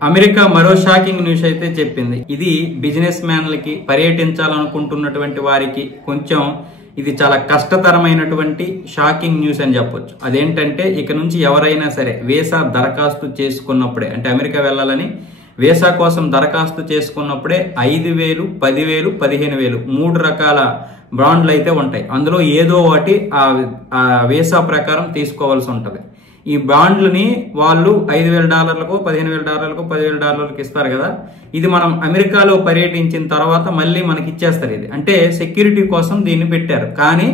America మరో shocking news అయితే చెప్పింది. ఇది బిజినెస్ మ్యాన్లకి, పర్యటించాలనుకుంటున్నటువంటి వారికి కొంచెం ఇది చాలా కష్టతరమైనటువంటి షాకింగ్ న్యూస్ అని చెప్పొచ్చు. అదేంటంటే ఇక నుంచి ఎవరైనా సరే వీసా దరఖాస్తు చేసుకున్నప్పుడే, అంటే అమెరికా వెళ్ళాలని వీసా కోసం దరఖాస్తు చేసుకున్నప్పుడే 5,000, 10,000, 15,000 3 రకాల బాండ్లు అయితే ఉంటాయి. అందులో ఏదో ఒకటి ఆ వీసా ప్రకారం తీసుకోవాల్సి ఉంటుంది. ఈ బాండ్లని వాళ్ళు $5,000, $15,000, $10,000 ఇస్తారు కదా. ఇది మనం అమెరికాలో పర్యటించిన తర్వాత మళ్ళీ మనకి ఇచ్చేస్తారు. ఇది అంటే సెక్యూరిటీ కోసం దీన్ని పెట్టారు. కానీ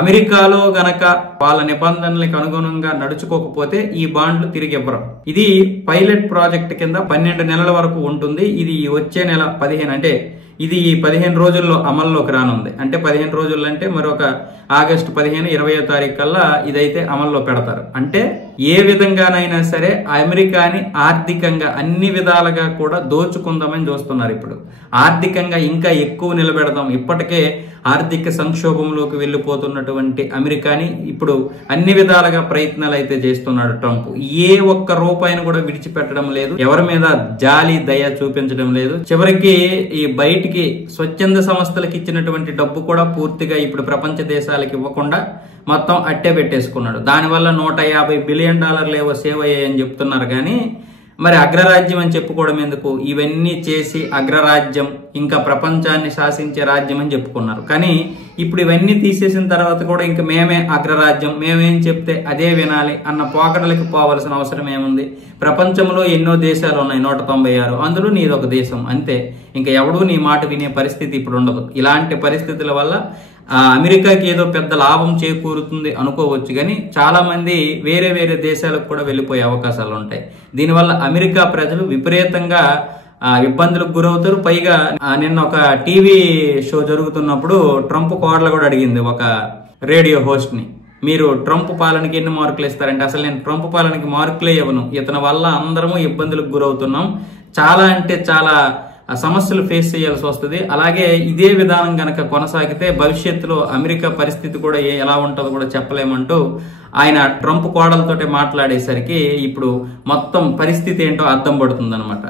అమెరికాలో గనక వాళ్ళ నిబంధనలకు అనుగుణంగా నడుచుకోకపోతే ఈ బాండ్లు తిరిగి ఇవ్వరు. ఇది పైలట్ ప్రాజెక్ట్ కింద 12 నెలల వరకు ఉంటుంది. ఇది వచ్చే నెల 15, అంటే ఇది 15 రోజుల్లో అమల్లోకి రానుంది. అంటే 15 రోజులు అంటే మరొక ఆగస్టు 15, 20వ తారీఖు కల్లా ఇదైతే అమల్లో పెడతారు. అంటే ఏ విధంగానైనా సరే అమెరికాని ఆర్థికంగా అన్ని విధాలుగా కూడా దోచుకుందామని చూస్తున్నారు. ఇప్పుడు ఆర్థికంగా ఇంకా ఎక్కువ నిలబెడదాం, ఇప్పటికే ఆర్థిక సంక్షోభంలోకి వెళ్ళిపోతున్నటువంటి అమెరికాని ఇప్పుడు అన్ని విధాలుగా ప్రయత్నాలు అయితే చేస్తున్నాడు ట్రంప్. ఏ ఒక్క రూపాయిని కూడా విడిచిపెట్టడం లేదు, ఎవరి మీద జాలి దయ చూపించడం లేదు. చివరికి ఈ బయటికి స్వచ్ఛంద సంస్థలకు ఇచ్చినటువంటి డబ్బు కూడా పూర్తిగా ఇప్పుడు ప్రపంచ దేశాలకు ఇవ్వకుండా మొత్తం అట్టే పెట్టేసుకున్నాడు. దానివల్ల $150 బిలియన్ ఏవో సేవ్ అయ్యాయని చెప్తున్నారు. కానీ మరి అగ్రరాజ్యం అని చెప్పుకోవడం ఎందుకు? ఇవన్నీ చేసి అగ్రరాజ్యం, ఇంకా ప్రపంచాన్ని శాసించే రాజ్యం అని చెప్పుకున్నారు. కానీ ఇప్పుడు ఇవన్నీ తీసేసిన తర్వాత కూడా ఇంకా మేమే అగ్రరాజ్యం, మేమేం చెప్తే అదే వినాలి అన్న పోకడలకి పోవలసిన అవసరం ఏముంది? ప్రపంచంలో ఎన్నో దేశాలు ఉన్నాయి, 196, అందులో నీదొక దేశం అంతే. ఇంకా ఎవడూ నీ మాట వినే పరిస్థితి ఇప్పుడు ఉండదు. ఇలాంటి పరిస్థితుల వల్ల అమెరికాకి ఏదో పెద్ద లాభం చేకూరుతుంది అనుకోవచ్చు, కానీ చాలా మంది వేరే వేరే దేశాలకు కూడా వెళ్ళిపోయే అవకాశాలు ఉంటాయి. దీనివల్ల అమెరికా ప్రజలు విపరీతంగా ఇబ్బందులకు గురవుతారు. పైగా నిన్న ఒక టీవీ షో జరుగుతున్నప్పుడు ట్రంప్ కోడలు కూడా అడిగింది ఒక రేడియో హోస్ట్ ని, మీరు ట్రంప్ పాలనకి ఎన్ని మార్కులు ఇస్తారంటే, అసలు నేను ట్రంప్ పాలనకి మార్కులే ఇవ్వను, ఇతని వల్ల అందరము ఇబ్బందులకు గురవుతున్నాం, చాలా అంటే చాలా సమస్యలు ఫేస్ చేయాల్సి వస్తుంది. అలాగే ఇదే విధానం గనక కొనసాగితే భవిష్యత్తులో అమెరికా పరిస్థితి కూడా ఎలా ఉంటుందో కూడా చెప్పలేమంటూ ఆయన ట్రంప్ కోడలతోటే మాట్లాడేసరికి ఇప్పుడు మొత్తం పరిస్థితి ఏంటో అర్థం పడుతుంది అనమాట.